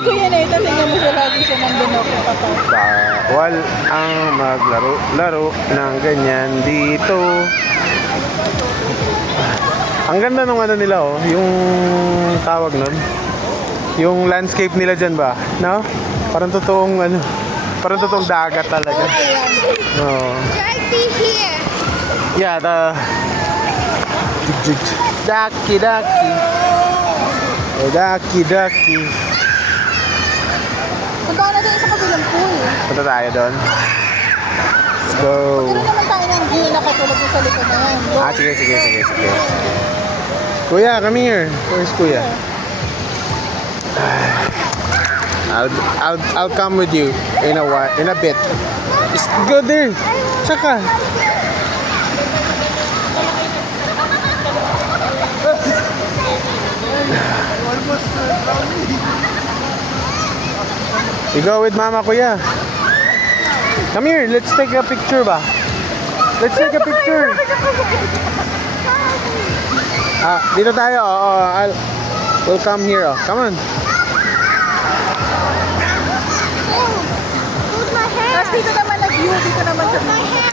Kuya Nathan, tingnan mo siya lagi siya nandun ako kapag. Bawal ang maglaro-laro ng ganyan dito. Ang ganda nung ano nila oh, yung tawag nun. Yung landscape nila dyan ba? No? Parang totoong ano, parang totoong dagat talaga. No. here. Yeah, the Ducky Ducky. Oh, Ducky Ducky. Punta ka na din sa kabilang pool. Punta tayo doon. Let's go. Pero naman tayo ng view na katulad yung sa likod na yan. Ah, sige. Kuya, come here. Where's Kuya? I'll come with you in a while, in a bit. Just go there. Tsaka. You go with Mama, Kuya. Come here, let's take a picture ba? Let's take a picture. Dito tayo. We'll come here. Oh. Come on. Hold my hair. Tapos dito naman na view, dito naman sa Hold my hair.